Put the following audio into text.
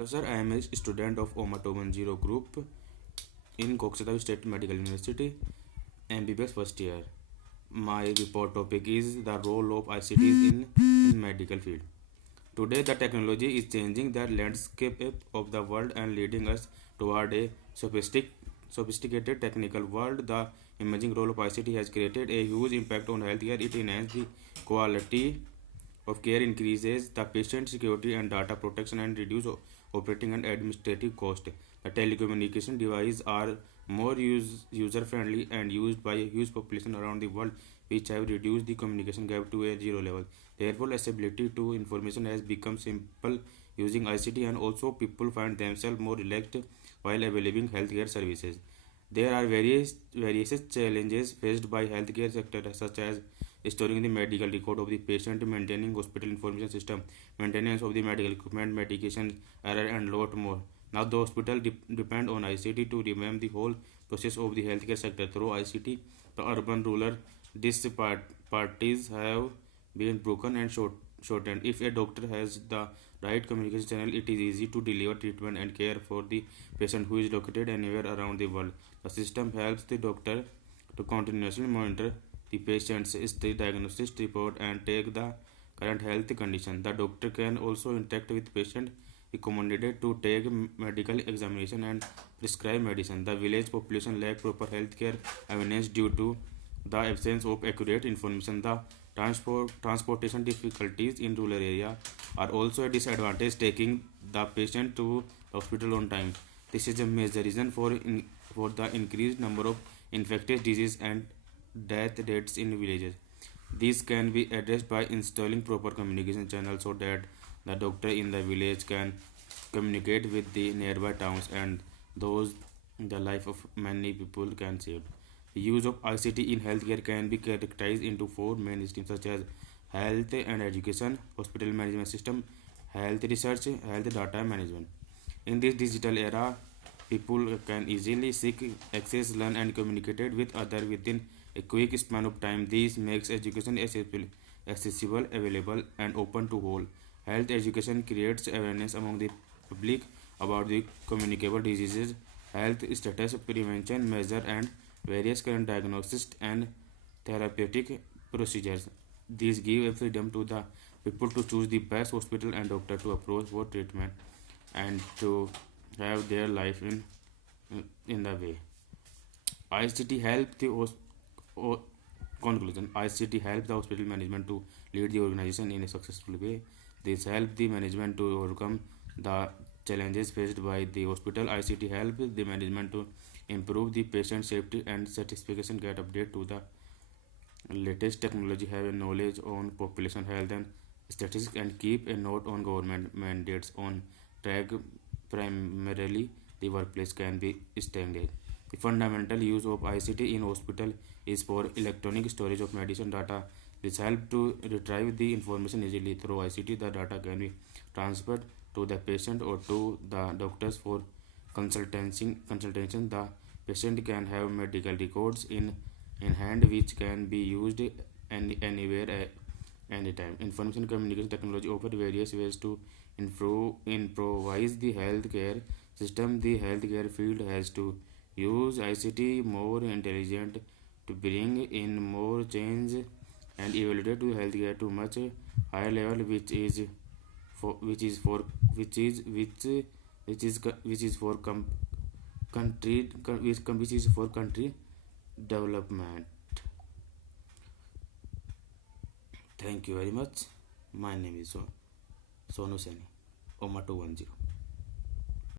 Hello sir, I am a student of OMA 210 group in Kokshetau State Medical University, MBBS first year. My report topic is the role of ICTs in medical field. Today the technology is changing the landscape of the world and leading us toward a sophisticated technical world. The emerging role of ICT has created a huge impact on healthcare. It enhances the quality of care, increases the patient security and data protection, and reduce operating and administrative cost. The telecommunication devices are more user friendly and used by a huge population around the world, which have reduced the communication gap to a zero level. Therefore, accessibility to information has become simple using ICT, and also people find themselves more relaxed while availing healthcare services. There are various challenges faced by healthcare sector, such as storing the medical record of the patient, maintaining hospital information system, maintenance of the medical equipment, medication error, and lot more. Now the hospital depend on ICT to revamp the whole process of the healthcare sector. Through ICT, the urban rural disparities have been broken and shortened. If a doctor has the right communication channel, it is easy to deliver treatment and care for the patient who is located anywhere around the world. The system helps the doctor to continuously monitor the patient's history, diagnosis report, and take the current health condition. The doctor can also interact with patient, recommended to take medical examination and prescribe medicine. The village population lack proper healthcare awareness due to the absence of accurate information. The transportation difficulties in rural area are also a disadvantage. Taking the patient to the hospital on time. This is a major reason for the increased number of infectious disease and death rates in villages. These can be addressed by installing proper communication channels so that the doctor in the village can communicate with the nearby towns, and those the life of many people can save. The use of ICT in healthcare can be categorized into four main streams, such as health and education, hospital management system, health research, health data management. In this digital era, people can easily seek access, learn, and communicate with others within a quick span of time. This makes education accessible, available, and open to all. Health education creates awareness among the public about the communicable diseases, health status, prevention measure, and various current diagnosis and therapeutic procedures. These give a freedom to the people to choose the best hospital and doctor to approach for treatment and to have their life in the way. ICT help the conclusion. ICT help the hospital management to lead the organization in a successful way. This help the management to overcome the challenges faced by the hospital. ICT help the management to improve the patient safety and satisfaction, get update to the latest technology, have a knowledge on population health and statistics, and keep a note on government mandates on track. Primarily, the workplace can be stagnant. The fundamental use of ICT in hospital is for electronic storage of medicine data. This help to retrieve the information easily. Through ICT, the data can be transferred to the patient or to the doctors for consultation. The patient can have medical records in hand, which can be used anywhere, anytime. Information communication technology offer various ways to improvise the healthcare system. The healthcare field has to use ICT more intelligent to bring in more change and evaluate to healthcare to much higher level, which is for which is for which is which is for which is for country development. Thank you very much. My name is Sonu Seni, OMA 210.